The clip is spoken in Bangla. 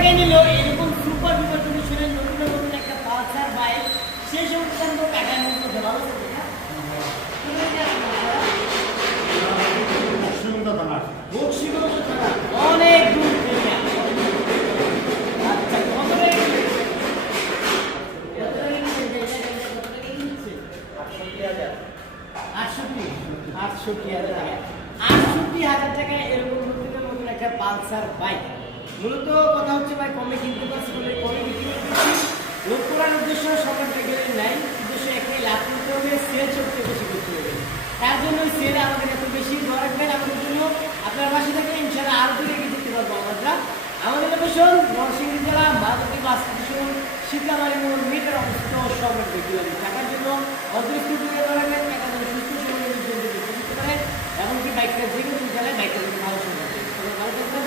টাকায় নিল এরকম সুপার ডুপার কন্ডিশনের নতুন নতুন একটা পালসার বাইক সেই সংক্রান্ত টাকার মধ্যে ভালো চলবে না বক্সিগঞ্জ থানা অনেক দূর থেকে আচ্ছা কত টাকা নিচ্ছে 68,000 টাকা 68,000 টাকা এরকম নতুন একটা পালসার বাইক মূলত কথা হচ্ছে ভাই কমে কিনতে পারছি বলে কমে বিক্রি করতেছি লোক করার উদ্দেশ্য সবার প্যাকেজের নাই উদ্দেশ্য একটাই লাভ করতে হবে সেল সবচেয়ে বেশি করতে হবে তার জন্য সেল আমাদের এত বেশি দোয়া রাখবেন আমাদের জন্য আপনার পাশে থেকে ইনশাআল্লাহ আরও দূরে এগিয়ে যেতে পারবো আমরা আমাদের লোকেশন নরসিংদী জেলা মাধবী বাস স্টেশন শীতলামারি মোড় মিটার অবস্থিত সবার রেগুলারি টাকার জন্য অতিরিক্ত দূরে দোয়া রাখবেন টাকা যেন সুস্থ সময় দিতে পারে এমনকি বাইকটা যে কোনো জায়গায় বাইকটা ভালো সময় ভালো থাকবে